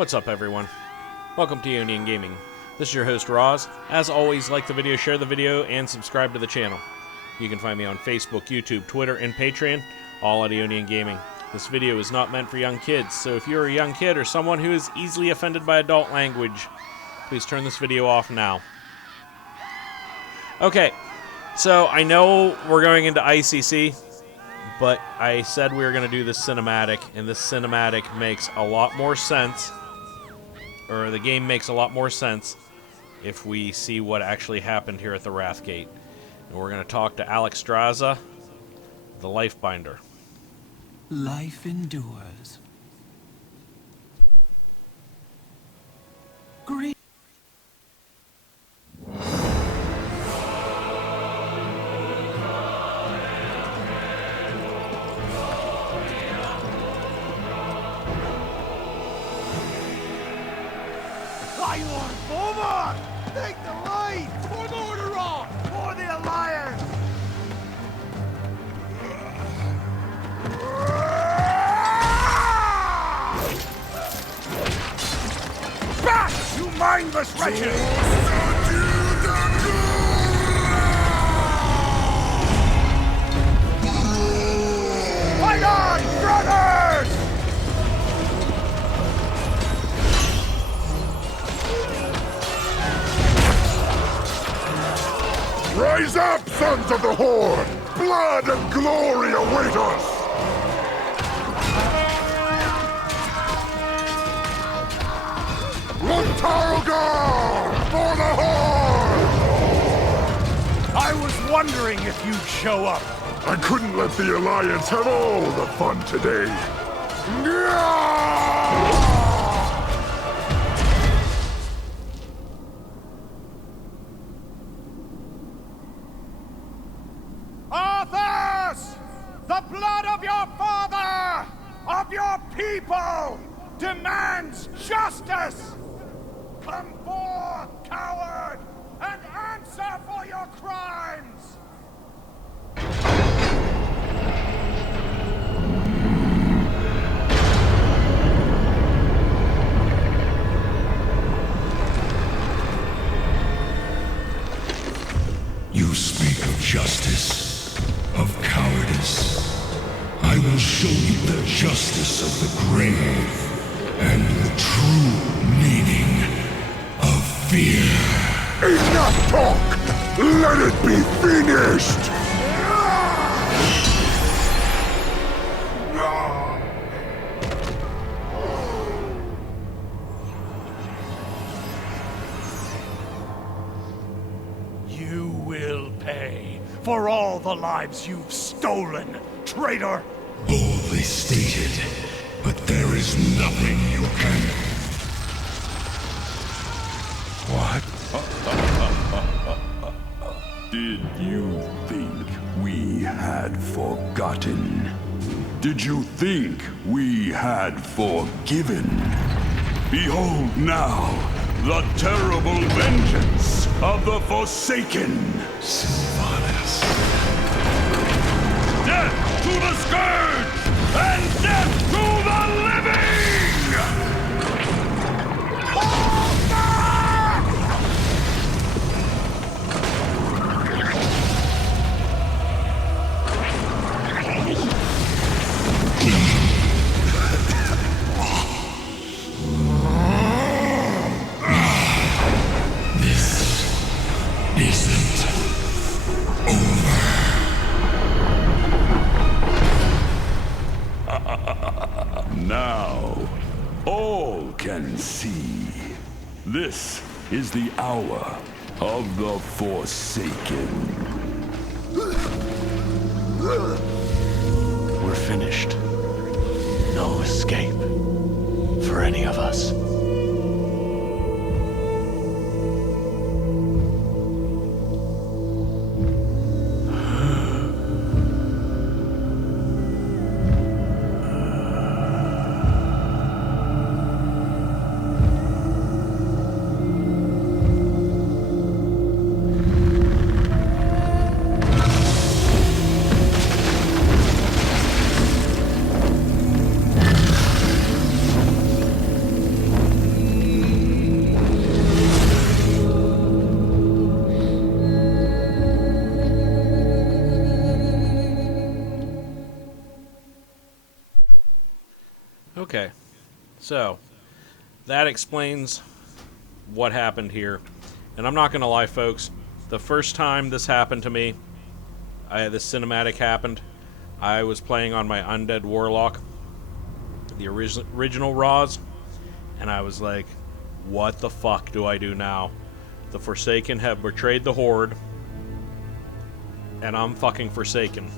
What's up, everyone? Welcome to Union Gaming. This is your host, Roz. As always, like the video, share the video, and subscribe to the channel. You can find me on Facebook, YouTube, Twitter, and Patreon, all at Union Gaming. This video is not meant for young kids, so if you're a young kid or someone who is easily offended by adult language, please turn this video off now. Okay, so I know we're going into ICC, but I said we were going to do this cinematic, and this cinematic makes a lot more sense, or the game makes a lot more sense, if we see what actually happened here at the Wrathgate. And we're going to talk to Alex Draza, the Lifebinder. Life endures. Great. Take the light! For the Order off! For the Alliance! Back, you mindless wretches! Fight on, brothers! Rise up, sons of the Horde! Blood and glory await us! Untitled for the Horde! I was wondering if you'd show up. I couldn't let the Alliance have all the fun today. Arthas! The blood of your father, of your people, demands justice! Come forth, coward, and answer for your crimes! You speak of justice, of cowardice. I will show you the justice of the grave and the true meaning of fear. Enough talk! Let it be finished! You will pay for all the lives you've stolen, traitor! Boldly stated, but there is nothing you can... What? Did you think we had forgotten? Did you think we had forgiven? Behold now, the terrible vengeance of the Forsaken! Sylvanas. Death to the Scourge! And death to the living! Isn't over. Now, all can see. This is the hour of the Forsaken. We're finished. No escape for any of us. Okay. So, that explains what happened here. And I'm not going to lie, folks. The first time this happened to me, this cinematic happened, I was playing on my Undead Warlock, the original Raws, and I was like, what the fuck do I do now? The Forsaken have betrayed the Horde, and I'm fucking Forsaken.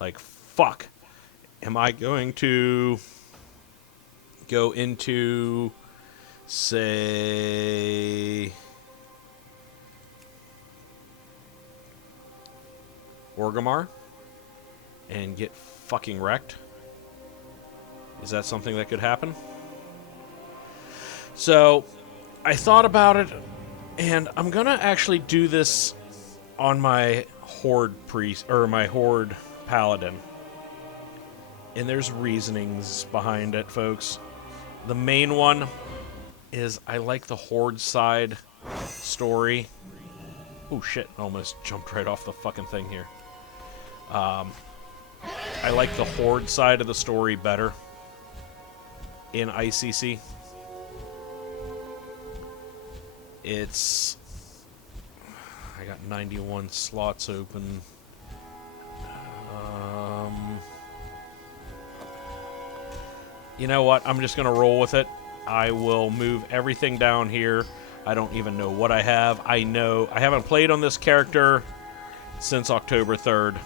Like, fuck. Am I going to go into, say, Orgrimmar and get fucking wrecked? Is that something that could happen? So, I thought about it, and I'm gonna actually do this on my Horde priest, or my Horde paladin. And there's reasonings behind it, folks. The main one is I like the Horde side story. Oh shit, I almost jumped right off the fucking thing here. I like the Horde side of the story better in ICC. I got 91 slots open. You know what? I'm just going to roll with it. I will move everything down here. I don't even know what I have. I know I haven't played on this character since October 3rd.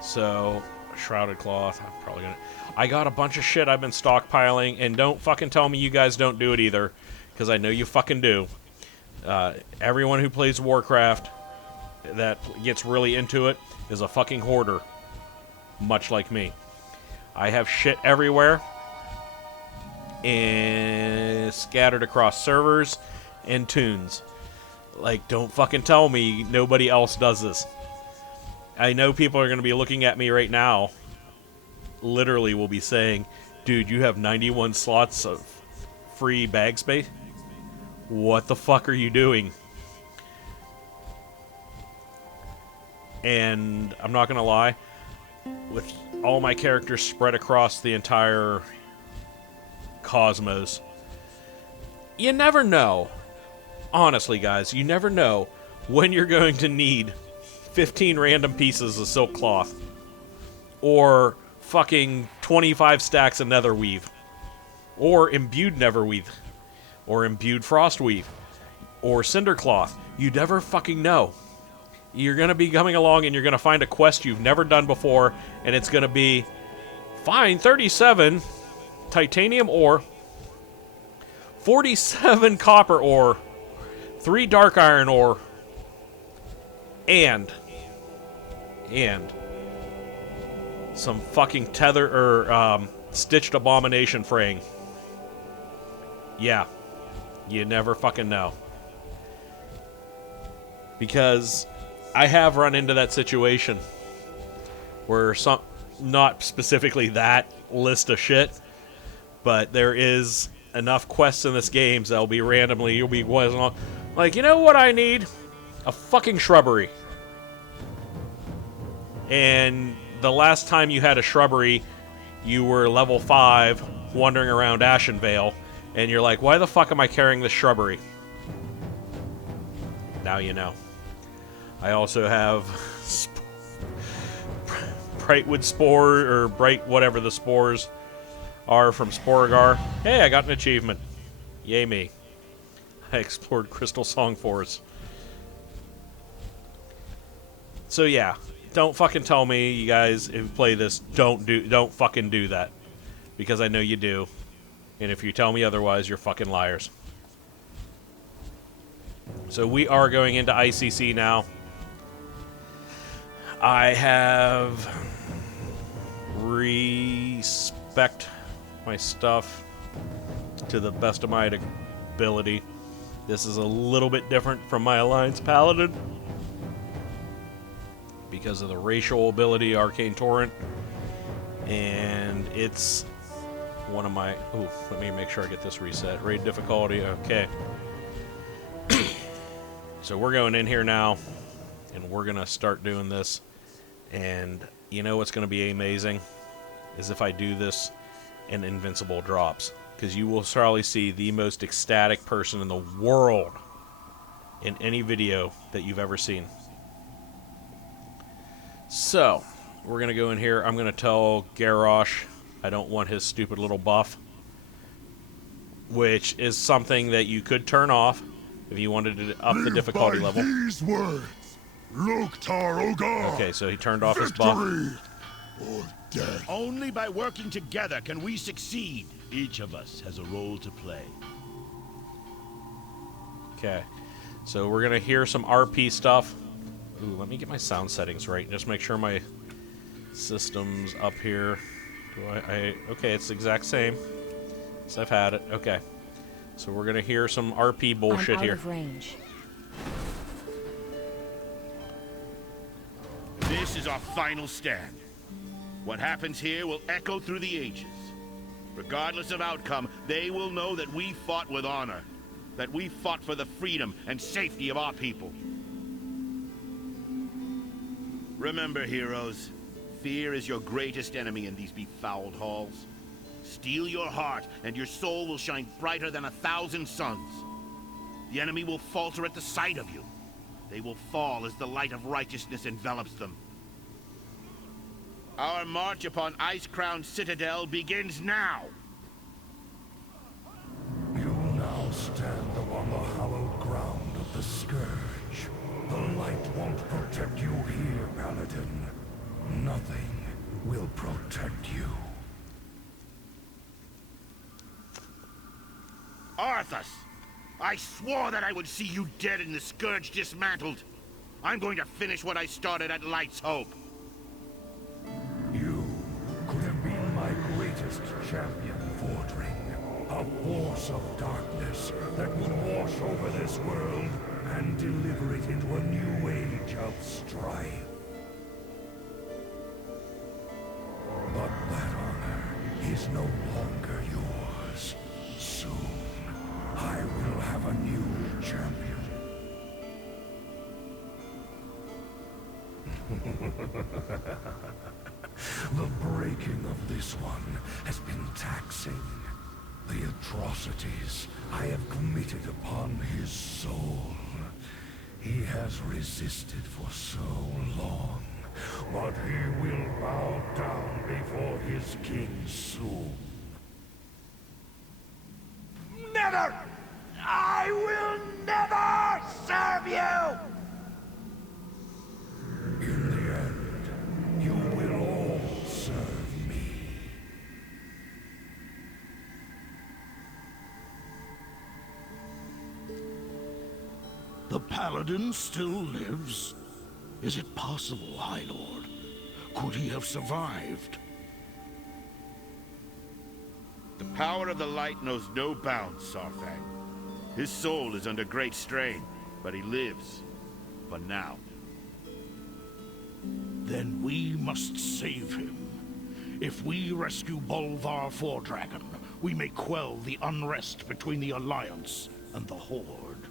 So, Shrouded Cloth. I'm probably going to... I got a bunch of shit I've been stockpiling, and don't fucking tell me you guys don't do it either, because I know you fucking do. Everyone who plays Warcraft that gets really into it is a fucking hoarder, much like me. I have shit everywhere and scattered across servers and tunes. Like, don't fucking tell me nobody else does this. I know people are going to be looking at me right now, literally will be saying, dude, you have 91 slots of free bag space? What the fuck are you doing? And I'm not going to lie, with all my characters spread across the entire cosmos, you never know. Honestly, guys, you never know when you're going to need 15 random pieces of silk cloth, or fucking 25 stacks of netherweave, or imbued netherweave, or imbued frostweave, or cindercloth. You never fucking know. You're going to be coming along and you're going to find a quest you've never done before, and it's going to be, find 37 titanium ore, 47 copper ore, 3 dark iron ore, and some fucking tether or stitched abomination fraying. Yeah, you never fucking know. Because I have run into that situation where not specifically that list of shit, but there is enough quests in this game that'll be randomly, you'll be like, you know what I need? A fucking shrubbery. And the last time you had a shrubbery, you were level 5, wandering around Ashenvale, and you're like, why the fuck am I carrying this shrubbery? Now you know. I also have Brightwood Spore, or Bright whatever the spores are from Sporagar. Hey, I got an achievement. Yay me. I explored Crystal Song Forest. So yeah, don't fucking tell me, you guys, if you play this, don't fucking do that. Because I know you do. And if you tell me otherwise, you're fucking liars. So we are going into ICC now. I have respect my stuff to the best of my ability. This is a little bit different from my Alliance Paladin because of the racial ability Arcane Torrent, and it's one of my... Ooh, let me make sure I get this reset. Raid difficulty, okay. So we're going in here now, and we're going to start doing this. And you know what's going to be amazing? Is if I do this and invincible drops. Because you will probably see the most ecstatic person in the world in any video that you've ever seen. So, we're going to go in here. I'm going to tell Garrosh I don't want his stupid little buff, which is something that you could turn off if you wanted to up the difficulty level. These words, Loktar Ogar. Okay, so he turned off his buff. Or death. Only by working together can we succeed. Each of us has a role to play. Okay, so we're going to hear some RP stuff. Ooh, let me get my sound settings right. Just make sure my system's up here. Okay, it's the exact same. So I've had it. Okay. So we're going to hear some RP bullshit I'm out here. of range. This is our final stand. What happens here will echo through the ages. Regardless of outcome, they will know that we fought with honor. That we fought for the freedom and safety of our people. Remember, heroes, fear is your greatest enemy in these befouled halls. Steel your heart, and your soul will shine brighter than 1,000 suns. The enemy will falter at the sight of you. They will fall as the light of righteousness envelops them. Our march upon Crown Citadel begins now! You now stand upon the hallowed ground of the Scourge. The light won't protect you here, Paladin. Nothing will protect you. Arthas! I swore that I would see you dead and the Scourge dismantled. I'm going to finish what I started at Light's Hope. You could have been my greatest champion, Vordring. A force of darkness that would wash over this world and deliver it into a new age of strife. But that honor is no longer yours. Soon, I will have a new champion. The breaking of this one has been taxing. The atrocities I have committed upon his soul. He has resisted for so long, but he will bow down before his king soon. Never! I will never serve you! In the end, you will all serve me. The Paladin still lives? Is it possible, High Lord? Could he have survived? The power of the light knows no bounds, Sarfang. His soul is under great strain, but he lives. For now. Then we must save him. If we rescue Bolvar Fordragon, we may quell the unrest between the Alliance and the Horde.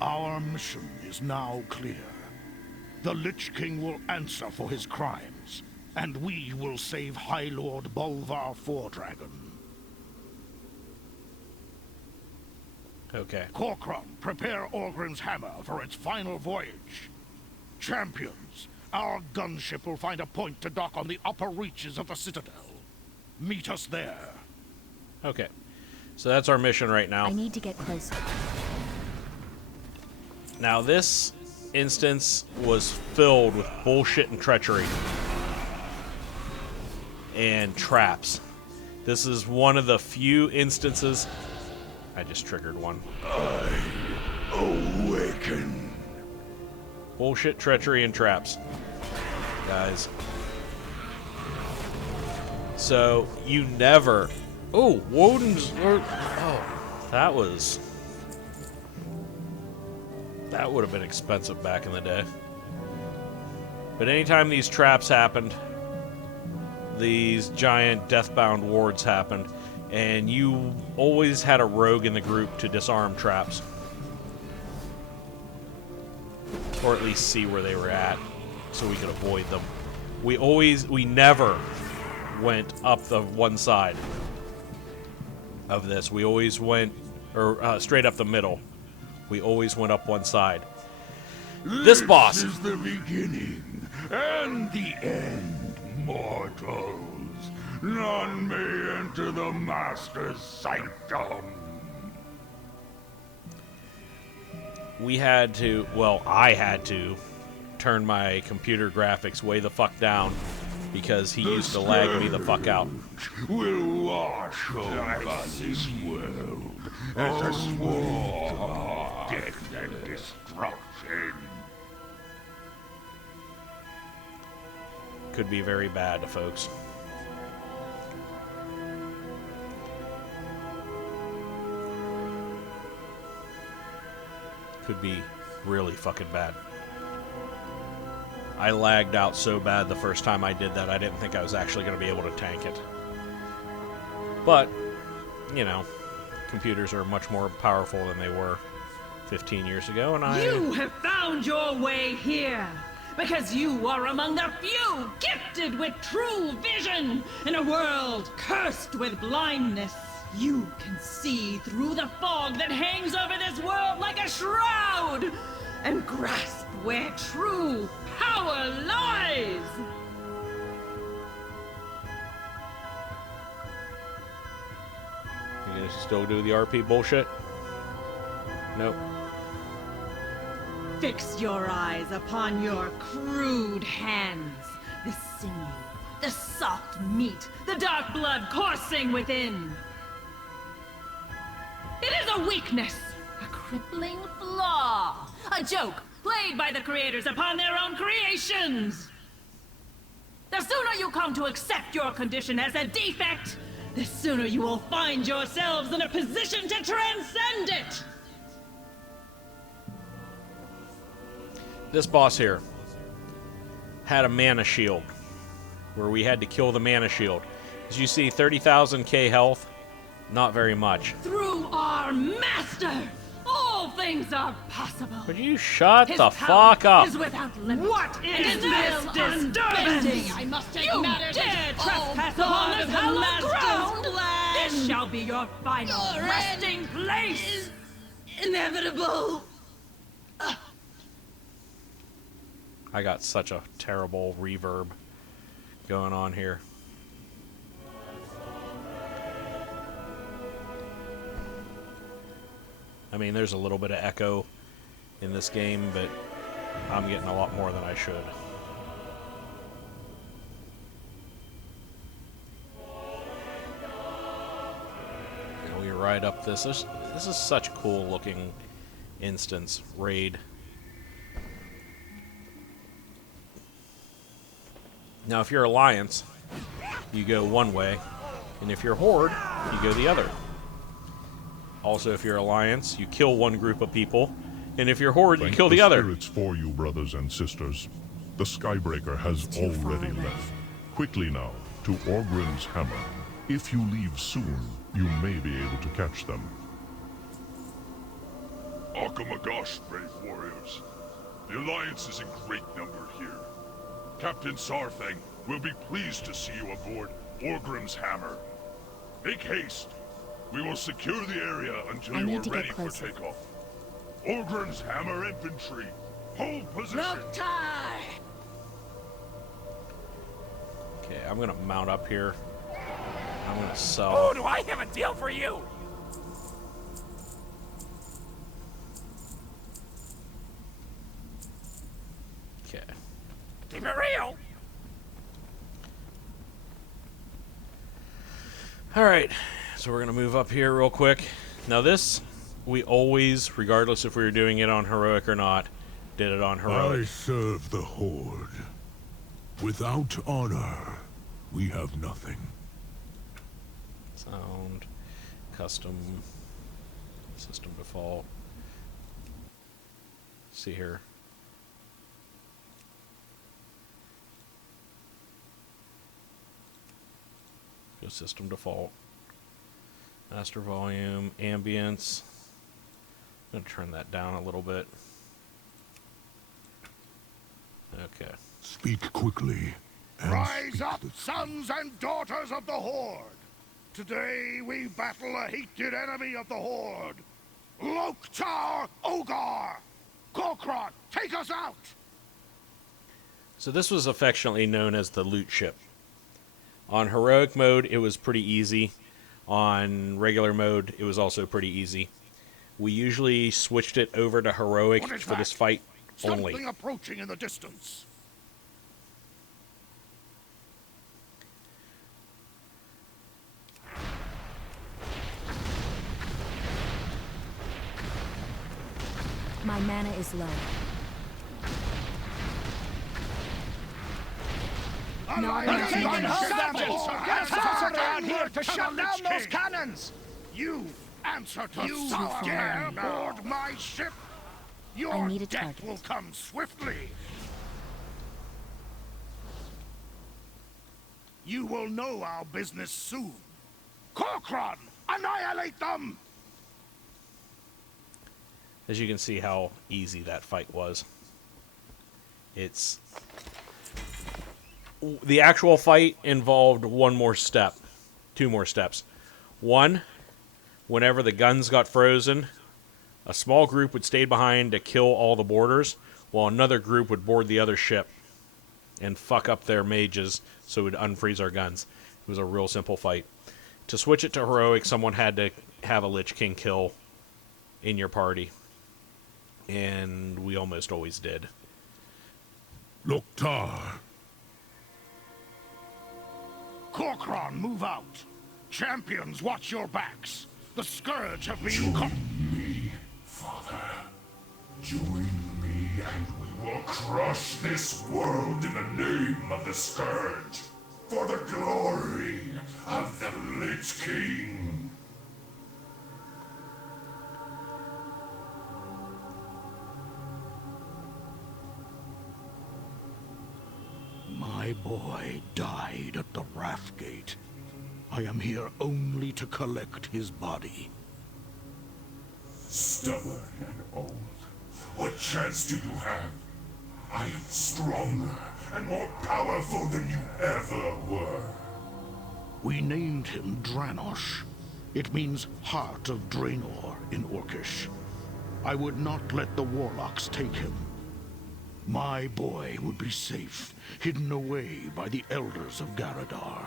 Our mission is now clear. The Lich King will answer for his crimes, and we will save High Lord Bolvar Fordragon. Okay. Corcoran, prepare Orgrim's hammer for its final voyage. Champions, our gunship will find a point to dock on the upper reaches of the Citadel. Meet us there. Okay. So that's our mission right now. I need to get closer. Now this instance was filled with bullshit and treachery. And traps. This is one of the few instances... I just triggered one. Awaken. Bullshit, treachery, and traps. Guys. So, you never... Oh, Woden's... Oh, that was... That would have been expensive back in the day. But anytime these traps happened, these giant deathbound wards happened, and you always had a rogue in the group to disarm traps. Or at least see where they were at, so we could avoid them. We never went up the one side of this. We always went, or straight up the middle. We always went up one side. This boss is the beginning and the end, mortals. None may enter the Master's Sanctum. we had to, well, I had to turn my computer graphics way the fuck down because he used to lag me the fuck out. Will wash over this world as a swarm of death and destruction. Could be very bad, folks. Could be really fucking bad. I lagged out so bad the first time I did that, I didn't think I was actually going to be able to tank it. But, you know, computers are much more powerful than they were 15 years ago, and You have found your way here, because you are among the few gifted with true vision in a world cursed with blindness. You can see through the fog that hangs over this world like a shroud, and grasp where true power lies. You gonna still do the RP bullshit? Nope. Fix your eyes upon your crude hands, the sinew, the soft meat, the dark blood coursing within. It is a weakness, a crippling flaw, a joke played by the creators upon their own creations. The sooner you come to accept your condition as a defect, the sooner you will find yourselves in a position to transcend it. This boss here had a mana shield where we had to kill the mana shield. As you see, 30,000 K health, not very much. Through our master, all things are possible. Would you shut His the power fuck up? is without limit. What is this disturbance? I must take you dare trespass upon this hallowed ground? This shall be your final resting place. Inevitable. I got such a terrible reverb going on here. I mean, there's a little bit of echo in this game, but I'm getting a lot more than I should. And we ride up this. This is such a cool looking instance raid. Now, if you're Alliance, you go one way, and if you're Horde, you go the other. Also, if you're Alliance, you kill one group of people, and if you're Horde, you kill the other. Spirits for you, brothers and sisters. The Skybreaker has already left. Quickly now, to Orgrim's Hammer. If you leave soon, you may be able to catch them. Akamagosh, brave warriors. The Alliance is in great number here. Captain Sarfang will be pleased to see you aboard Orgrim's Hammer. Make haste. We will secure the area until you are ready for takeoff. Orgrim's Hammer infantry, hold position. Okay, I'm gonna mount up here. I'm gonna sell. Oh, do I have a deal for you? Okay. Keep it real. Alright, so we're gonna move up here real quick. Now this, we always, regardless if we were doing it on Heroic or not, did it on Heroic. I serve the Horde. Without honor, we have nothing. Sound, custom, system default. See here. Go system default. Master volume, ambience. I'm going to turn that down a little bit. Okay. Speak quickly, and Rise speak up, the truth. sons and daughters of the Horde! Today we battle a hated enemy of the Horde! Loktar Ogar! Gorkrot, take us out! So this was affectionately known as the loot ship. On heroic mode, it was pretty easy. On regular mode, it was also pretty easy. We usually switched it over to heroic What is for this that? fight Something only. approaching in the distance. My mana is low. Alliance around here to shut down those cannons! You answer to You sour dare fire. board my ship! I Your need a death target. will come swiftly! You will know our business soon. Corkron, annihilate them! As you can see how easy that fight was. It's... The actual fight involved one more step. Two more steps. One, whenever the guns got frozen, a small group would stay behind to kill all the boarders, while another group would board the other ship and fuck up their mages so it would unfreeze our guns. It was a real simple fight. To switch it to heroic, someone had to have a Lich King kill in your party. And we almost always did. Loktar. Corkron, move out. Champions, watch your backs. The Scourge have been caught. Me, Father. Join me and we will crush this world in the name of the Scourge. For the glory of the Lich King. My boy died at the Wrathgate. I am here only to collect his body. Stubborn and old. What chance do you have? I am stronger and more powerful than you ever were. We named him Dranosh. It means Heart of Draenor in Orcish. I would not let the Warlocks take him. My boy would be safe, hidden away by the Elders of Garadar.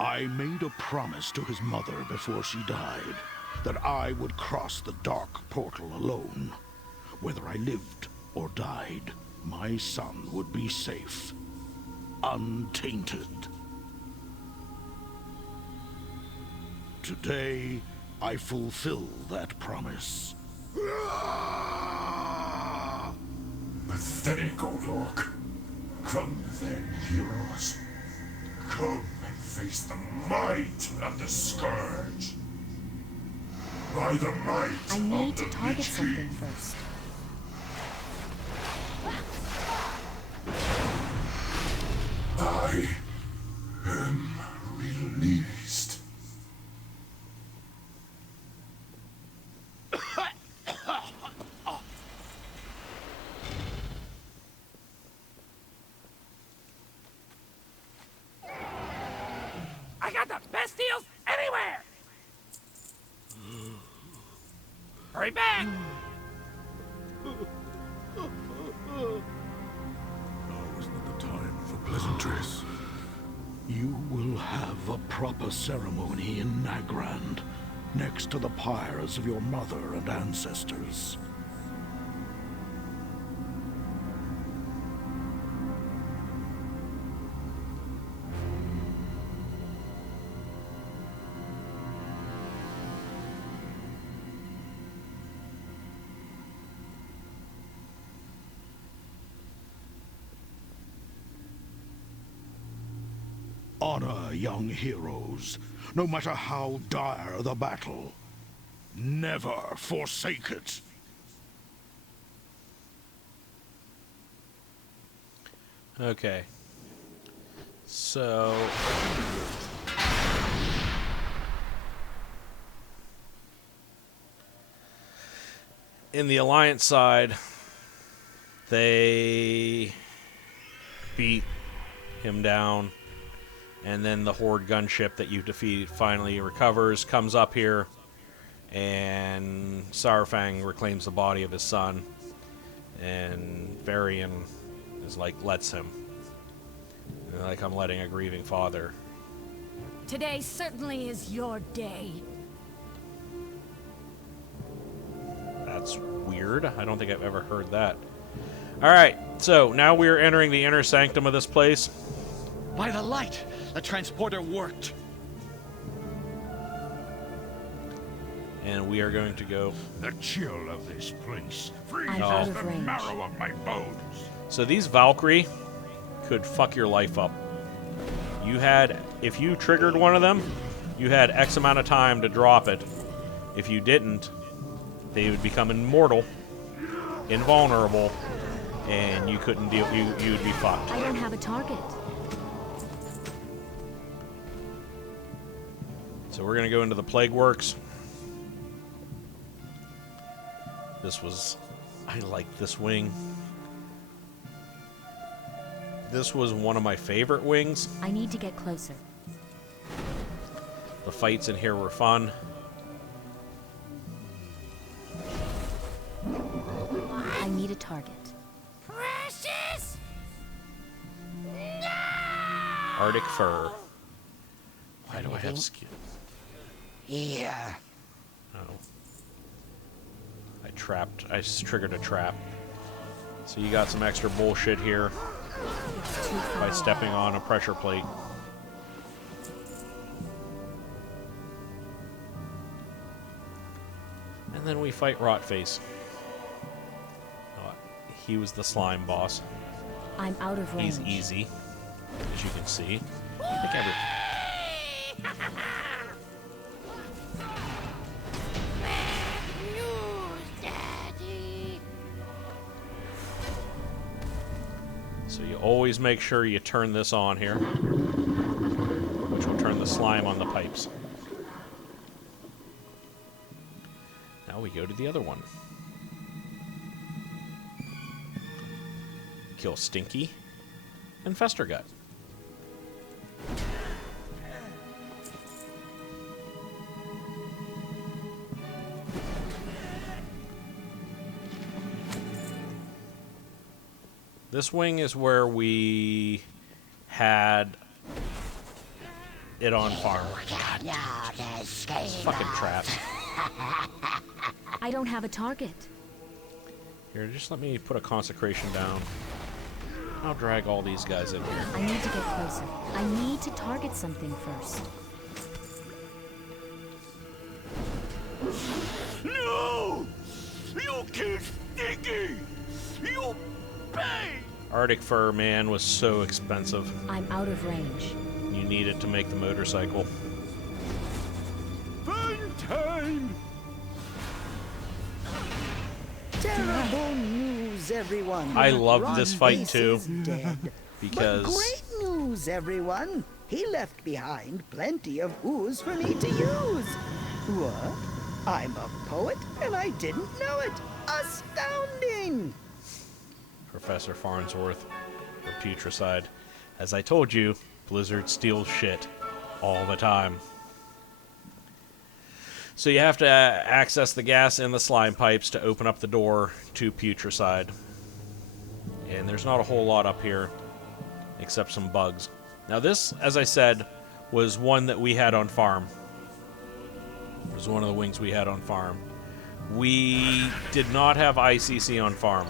I made a promise to his mother before she died, that I would cross the dark portal alone. Whether I lived or died, my son would be safe, untainted. Today, I fulfill that promise. Pathetic old orc. Come then, heroes. Come and face the might of the Scourge. By the might I of need the to target Lich something King. first. I am released. I got the best deals anywhere! Hurry back! Now is not the time for pleasantries. You will have a proper ceremony in Nagrand, next to the pyres of your mother and ancestors. Honor young heroes, no matter how dire the battle. Never forsake it. Okay. So... in the Alliance side, they beat him down, and then the Horde gunship that you defeat finally recovers, comes up here, and Saurfang reclaims the body of his son, and Varian is like, lets him. Like I'm letting a grieving father. Today certainly is your day. That's weird. I don't think I've ever heard that. Alright, so now we're entering the inner sanctum of this place. By the light, the transporter worked. And we are going to go... The chill of this place I'm out freezes of the range. marrow of my bones. So these Valkyrie could fuck your life up. You had... If you triggered one of them, you had X amount of time to drop it. If you didn't, they would become immortal, invulnerable, and you couldn't deal... You would be fucked. I don't have a target. So we're going to go into the Plague Works. This was... I liked this wing. This was one of my favorite wings. I need to get closer. The fights in here were fun. I need a target. Precious! Arctic fur. Why do I have skin? Yeah. Oh. I triggered a trap. So you got some extra bullshit here by stepping on a pressure plate. And then we fight Rotface. He was the slime boss. I'm out of range. He's easy, as you can see. I think every... So you always make sure you turn this on here, which will turn the slime on the pipes. Now we go to the other one. Kill Stinky and Festergut. This wing is where we had it on farm. Fucking traps. I don't have a target. Here, just let me put a consecration down. I'll drag all these guys in here. I need to get closer. I need to target something first. No! You killed Stinky! You pay! Arctic fur, man, was so expensive. I'm out of range. You need it to make the motorcycle. Fun time! Terrible news, everyone. I loved this fight Ron too, is dead. because But great news, everyone. He left behind plenty of ooze for me to use. What? I'm a poet and I didn't know it. Astounding! Professor Farnsworth, or Putricide. As I told you, Blizzard steals shit all the time. So you have to access the gas and the slime pipes to open up the door to Putricide. And there's not a whole lot up here, except some bugs. Now this, as I said, was one that we had on farm. It was one of the wings we had on farm. We did not have ICC on farm.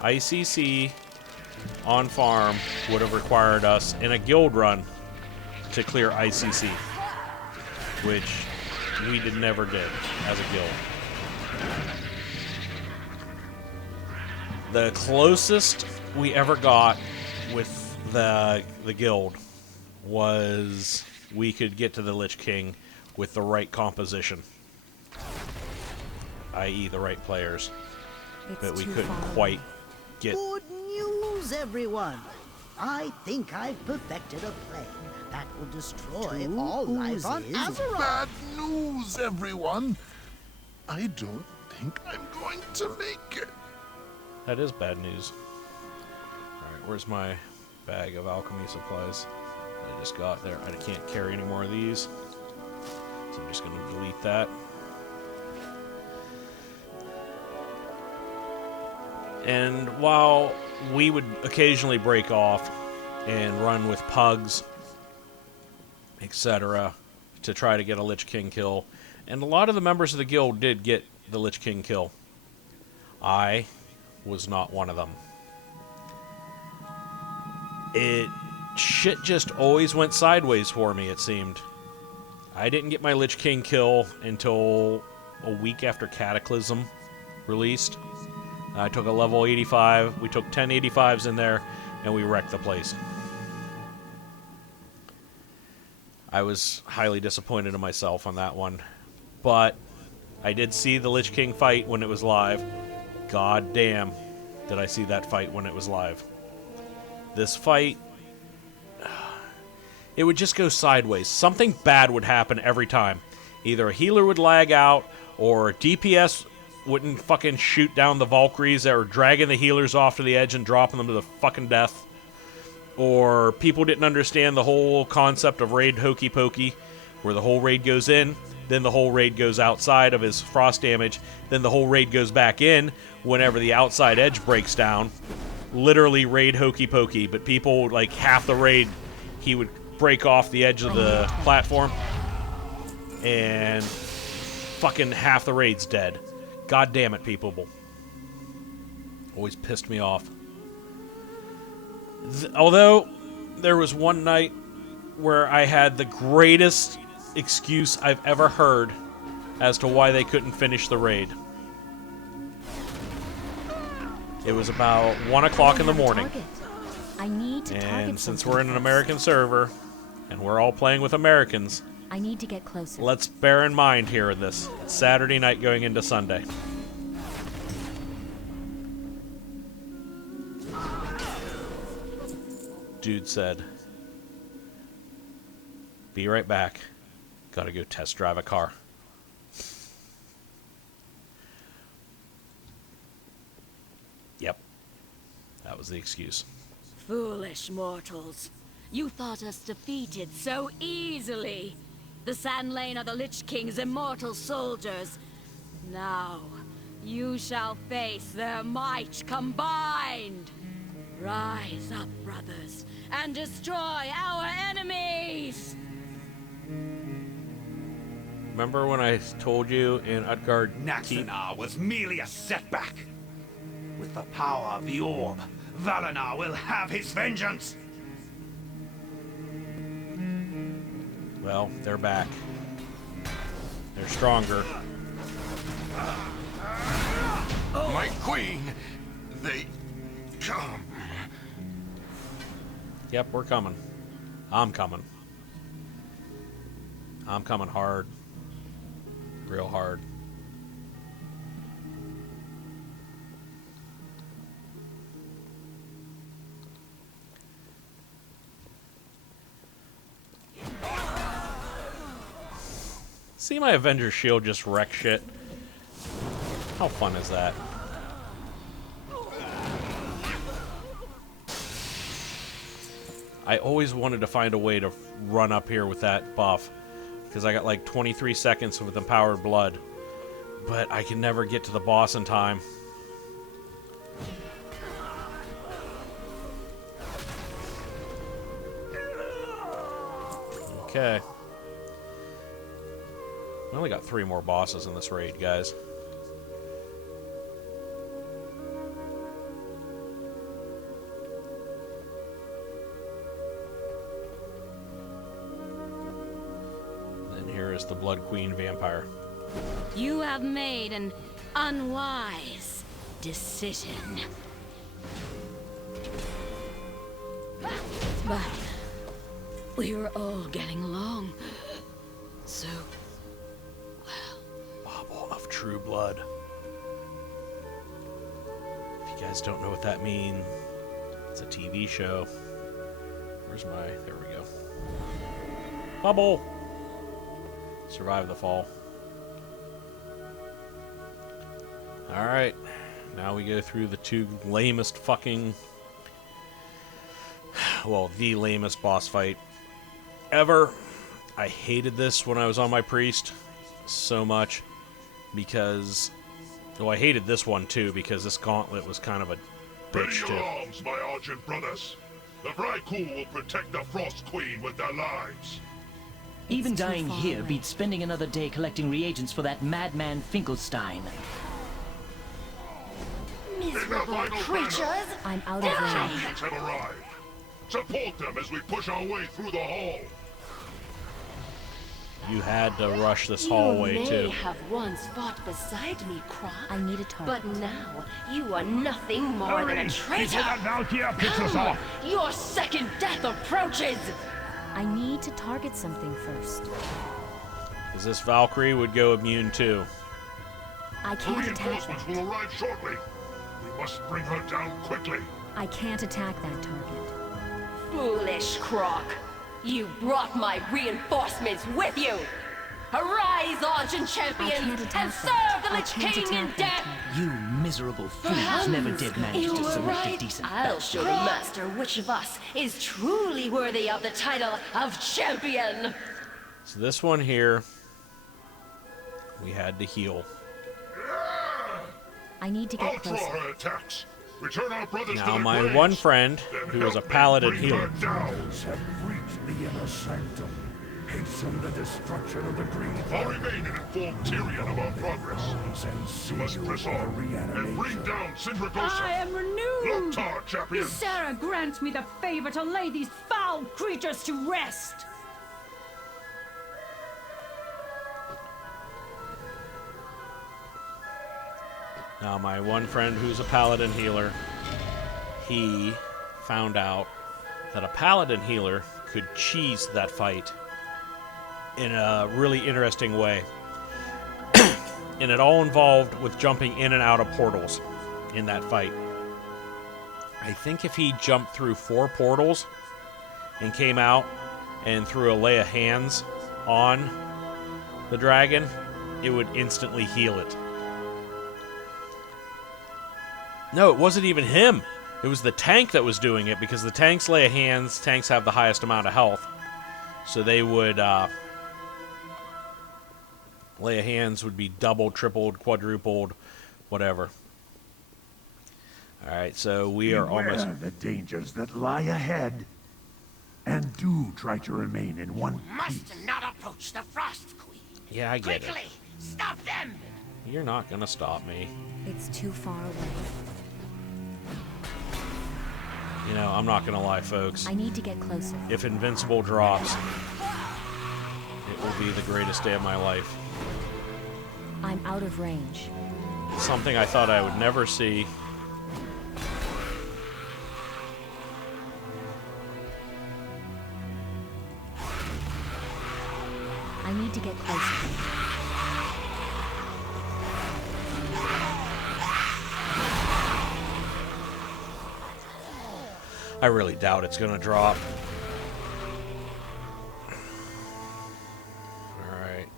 ICC on farm would have required us in a guild run to clear ICC, which we never did as a guild. The closest we ever got with the guild was we could get to the Lich King with the right composition, i.e. the right players, but we couldn't quite get... Good news, everyone. I think I've perfected a plague that will destroy all life on Azeroth. Bad news, everyone. I don't think I'm going to make it. That is bad news. Alright, where's my bag of alchemy supplies that I just got there? I can't carry any more of these, so I'm just going to delete that. And while we would occasionally break off and run with pugs, etc., to try to get a Lich King kill, and a lot of the members of the guild did get the Lich King kill, I was not one of them. Shit just always went sideways for me, it seemed. I didn't get my Lich King kill until a week after Cataclysm released. I took a level 85. We took 10 85s in there, and we wrecked the place. I was highly disappointed in myself on that one. But I did see the Lich King fight when it was live. God damn, did I see that fight when it was live. This fight, it would just go sideways. Something bad would happen every time. Either a healer would lag out, or DPS wouldn't fucking shoot down the Valkyries that were dragging the healers off to the edge and dropping them to the fucking death. Or people didn't understand the whole concept of raid hokey pokey, where the whole raid goes in, then the whole raid goes outside of his frost damage, then the whole raid goes back in whenever the outside edge breaks down. Literally raid hokey pokey, but people, like half the raid, he would break off the edge of the platform, and fucking half the raid's dead. God damn it, people. Always pissed me off. Although, there was one night where I had the greatest excuse I've ever heard as to why they couldn't finish the raid. It was about 1 o'clock in the morning. I need to and since we're in an American server, and we're all playing with Americans, I need to get closer. Let's bear in mind here in this Saturday night going into Sunday. Dude said, "Be right back. Gotta go test drive a car." Yep. That was the excuse. Foolish mortals. You thought us defeated so easily. The Sand Lane are the Lich King's immortal soldiers. Now, you shall face their might combined. Rise up, brothers, and destroy our enemies! Remember when I told you in Utgard Naxanar was merely a setback. With the power of the orb, Valanar will have his vengeance! Well, they're back. They're stronger. My queen, they come. Yep, we're coming. I'm coming. I'm coming hard. Real hard. See my Avenger shield just wreck shit? How fun is that? I always wanted to find a way to run up here with that buff, because I got like 23 seconds with Empowered Blood, but I can never get to the boss in time. Okay. We only got 3 more bosses in this raid, guys. And here is the Blood Queen Vampire. You have made an unwise decision. But we were all getting along. So, Bauble of True Blood. If you guys don't know what that means, it's a TV show. Where's my... There we go. Bubble! Survive the fall. Alright. Now we go through the 2 lamest fucking well, the lamest boss fight ever. I hated this when I was on my priest so much because, well, I hated this one too because this gauntlet was kind of a Ready bitch your too. arms, my Argent brothers. The Vrykul will protect the Frost Queen with their lives. Even dying here beats spending another day collecting reagents for that madman Finkelstein. Miserable creatures! I'm out of Die! range. Champions have arrived. Support them as we push our way through the hall. You had to rush this hallway You too. may have once fought beside me, Croc. I need a target. But now, you are nothing more than a traitor. Before that Valkyrie picks us off. Your second death approaches! I need to target something first. Because this Valkyrie would go immune too. I The can't attack reinforcements that. will arrive shortly. We must bring her down quickly. I can't attack that target. Foolish Croc. You brought my reinforcements with you! Arise, Argent Champions, and serve the Lich King in death! You miserable fools never did manage You to were select a right. decent I'll battle. show the Master which of us is truly worthy of the title of Champion! So this one here, we had to heal. I need to get Outdraw closer. her attacks. Return our brothers to Now their my graves. one friend, Then who was a help me paladin bring healer. her down. have reached the inner sanctum. Hasten the destruction of the green. I'll remain and inform Tyrion of our progress. You must press on and bring down Sindragosa. I am renewed! Loktar, champion! Sarah, grant me the favor to lay these foul creatures to rest! Now my one friend who's a paladin healer, he found out that a paladin healer could cheese that fight in a really interesting way. And it all involved with jumping in and out of portals in that fight. I think if he jumped through 4 portals and came out and threw a lay of hands on the dragon, it would instantly heal it. No, it wasn't even him. It was the tank that was doing it because the tank's lay of hands, tanks have the highest amount of health. So they would, lay of hands would be doubled, tripled, quadrupled, whatever. Alright, so we are almost... Beware the dangers that lie ahead. And do try to remain in one piece. Must not approach the Frost Queen. Yeah, I get it. Quickly, stop them! You're not gonna stop me. It's too far away. You know, I'm not gonna lie, folks. I need to get closer. If Invincible drops, it will be the greatest day of my life. I'm out of range. Something I thought I would never see. I need to get closer. I really doubt it's gonna drop. Alright.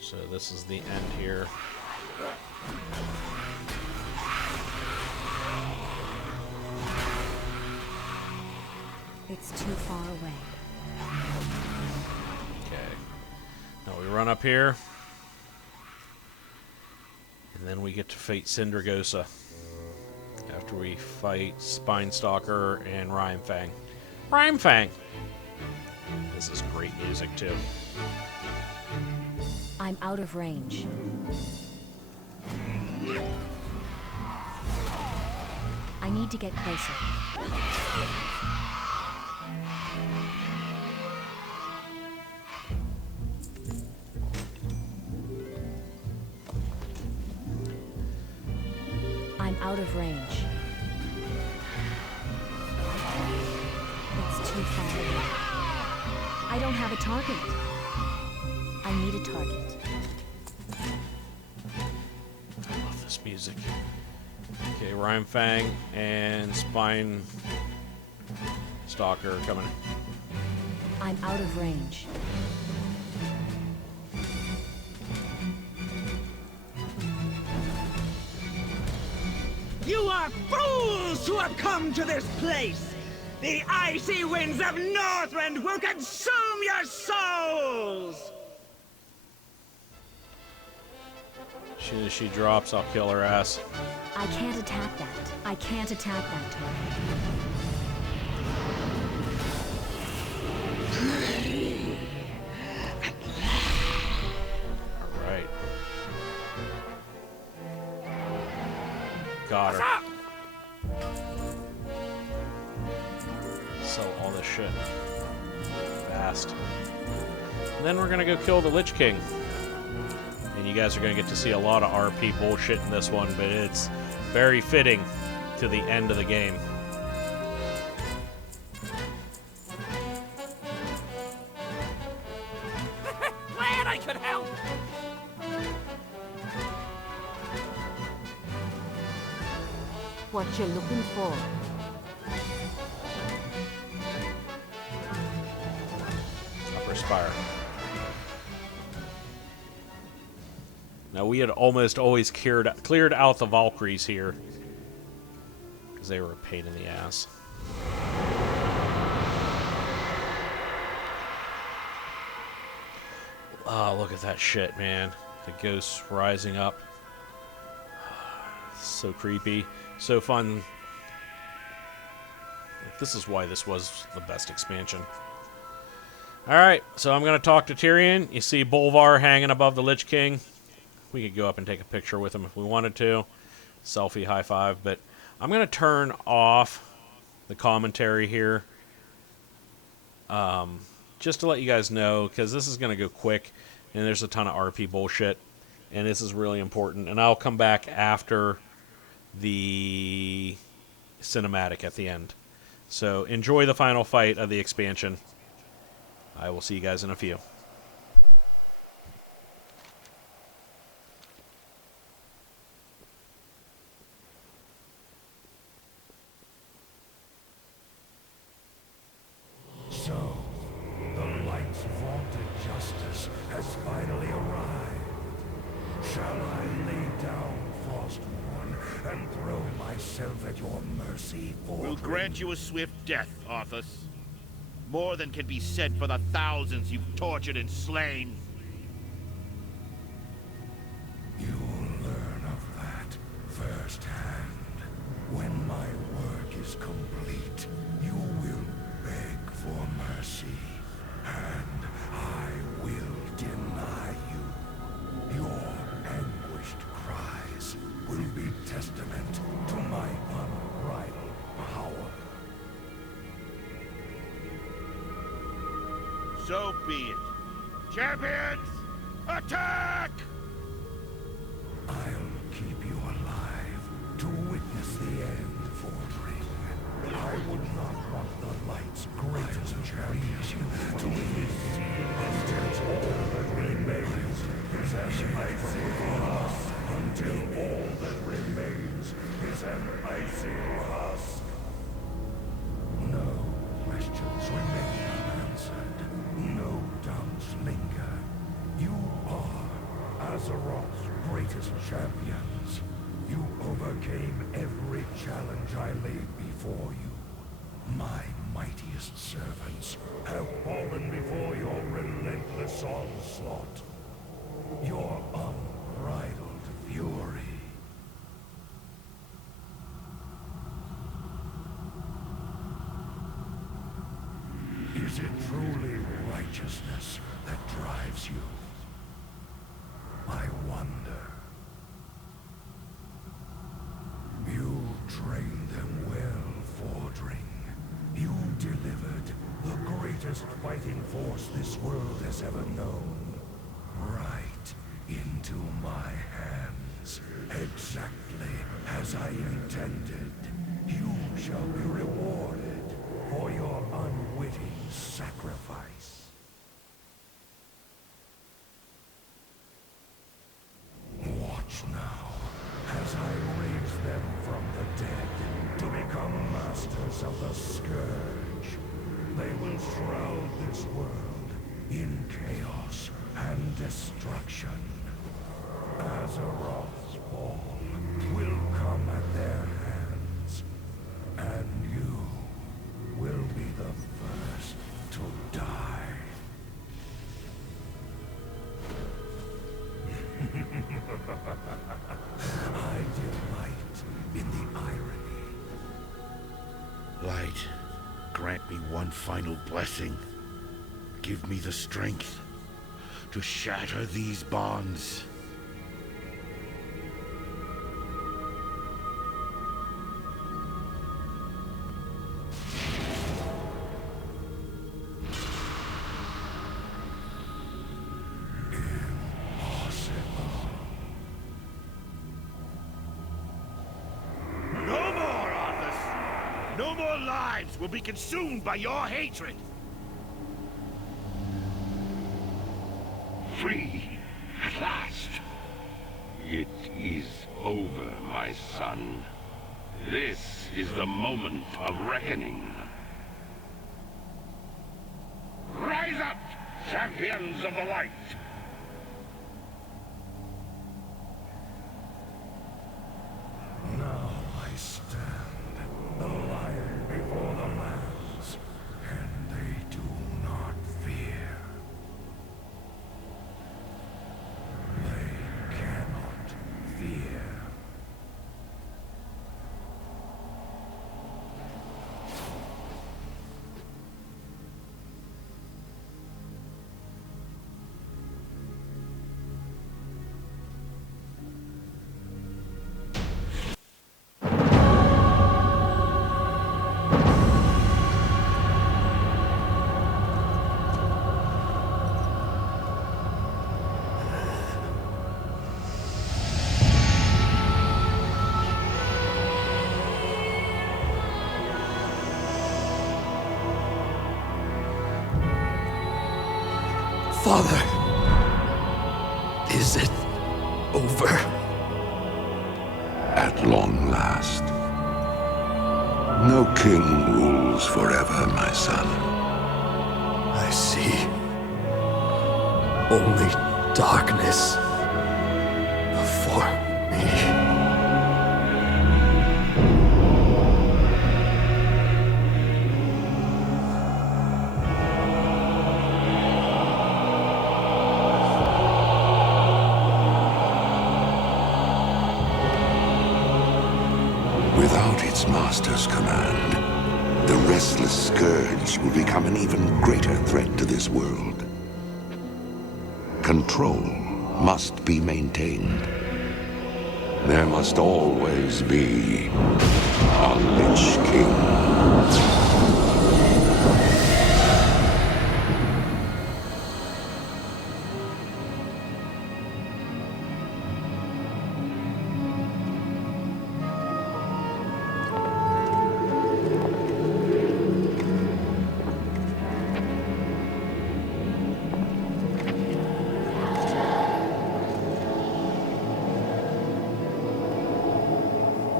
So this is the end here. It's too far away. Okay. Now we run up here. And then we get to fight Sindragosa. After we fight Spinestalker and Rhymefang. Rhymefang! This is great music, too. I'm out of range. I need to get closer. I'm out of range. It's too far away. I don't have a target. I need a target. I love this music. Okay, Rhymefang and Spine Stalker coming. I'm out of range. You are fools who have come to this place! The icy winds of Northrend will consume your souls! As soon as she drops, I'll kill her ass. I can't attack that. I can't attack that turret. Alright. Got her. Sell all this shit. Fast. And then we're gonna go kill the Lich King. And you guys are gonna get to see a lot of RP bullshit in this one, but it's very fitting to the end of the game. Glad I could help! What you looking for? Upper Spire. Now we had almost always cleared out the Valkyries here, because they were a pain in the ass. Oh, look at that shit, man. The ghosts rising up. So creepy. So fun. This is why this was the best expansion. Alright, so I'm going to talk to Tyrion. You see Bolvar hanging above the Lich King. We could go up and take a picture with him if we wanted to. Selfie, high five. But I'm going to turn off the commentary here. Just to let you guys know, because this is going to go quick. And there's a ton of RP bullshit. And this is really important. And I'll come back after the cinematic at the end. So enjoy the final fight of the expansion. I will see you guys in a few. So, the light's vaunted justice has finally arrived. Shall I lay down Frostborn and throw myself at your mercy for... We'll grant you a swift death, Arthas. More than can be said for the thousands you've tortured and slain. You'll learn of that firsthand. When my work is complete, you will beg for mercy, and I will deny you. Your anguished cries will be testament to my unbridled power. So be it. Champions, attack! I'll keep you alive to witness the end, Fordring. I would not want the light's greatest champion to receive until all that remains is an icy husk. Until all that remains is an icy husk. No questions remain unanswered. No doubts linger. You are Azeroth's greatest champions. You overcame every challenge I laid before you. My mightiest servants have fallen before your relentless onslaught. Your unbridled fury. Is it truly righteousness that drives you? I wonder. You trained them well, Fordring. You delivered the greatest fighting force this world has ever known. Right into my hands, exactly as I intended. You shall be rewarded for your unwitting sacrifice. Watch now, as I raise them from the dead to become masters of the Scourge. They will shroud this world in chaos and destruction. Azeroth's fall will come at their hands, and you will one final blessing. Give me the strength to shatter these bonds. No more, Arthas! No more lives will be consumed by your hatred! Free, at last. It is over, my son. This is the moment of reckoning. Rise up, champions of the light! Now I stand, the lion before the lambs, and they do not fear. They cannot fear. Father, is it over? At long last. No king rules forever, my son. I see. Only darkness before me. Without its master's command, the restless scourge will become an even greater threat to this world. Control must be maintained. There must always be a Lich King.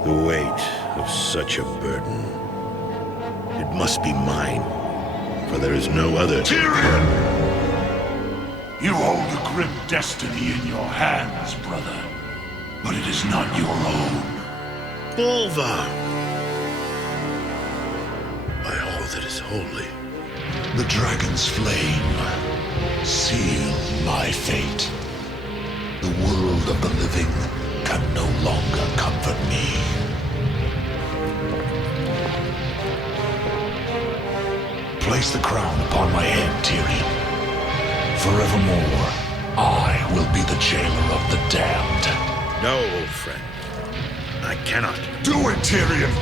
The weight of such a burden. It must be mine, for there is no other. Tyrion! You hold a grim destiny in your hands, brother. But it is not your own. Bolvar! By all that is holy. The dragon's flame. Seal my fate. The world of the living can no longer comfort me. Place the crown upon my head, Tyrion. Forevermore, I will be the jailer of the damned. No, old friend. I cannot. Do it, Tyrion!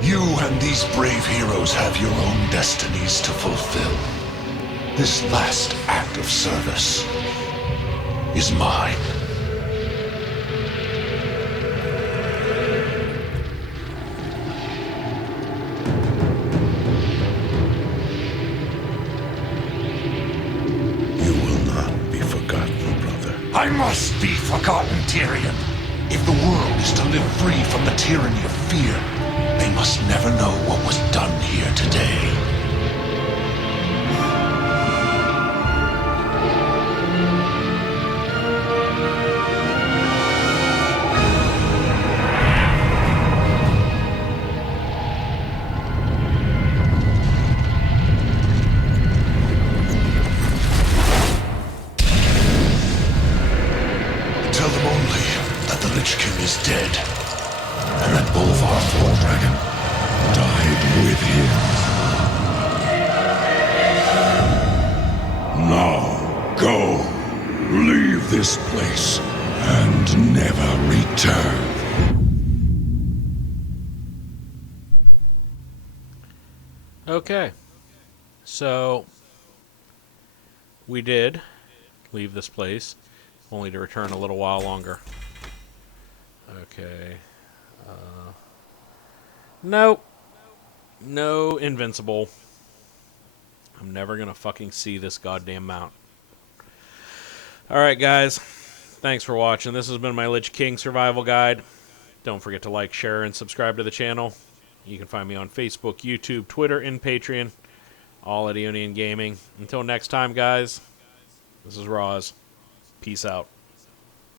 You and these brave heroes have your own destinies to fulfill. This last act of service is mine. I must be forgotten, Tyrion. If the world is to live free from the tyranny of fear, they must never know what was done here today. Tell them only that the Lich King is dead, and that Bolvar Dragon died with him. this place and never return. Okay. So, we did leave this place, only to return a little while longer. Okay. Nope. No invincible. I'm never gonna fucking see this goddamn mount. Alright, guys. Thanks for watching. This has been my Lich King survival guide. Don't forget to like, share, and subscribe to the channel. You can find me on Facebook, YouTube, Twitter, and Patreon. All at Ionian Gaming. Until next time, guys. This is Roz. Peace out.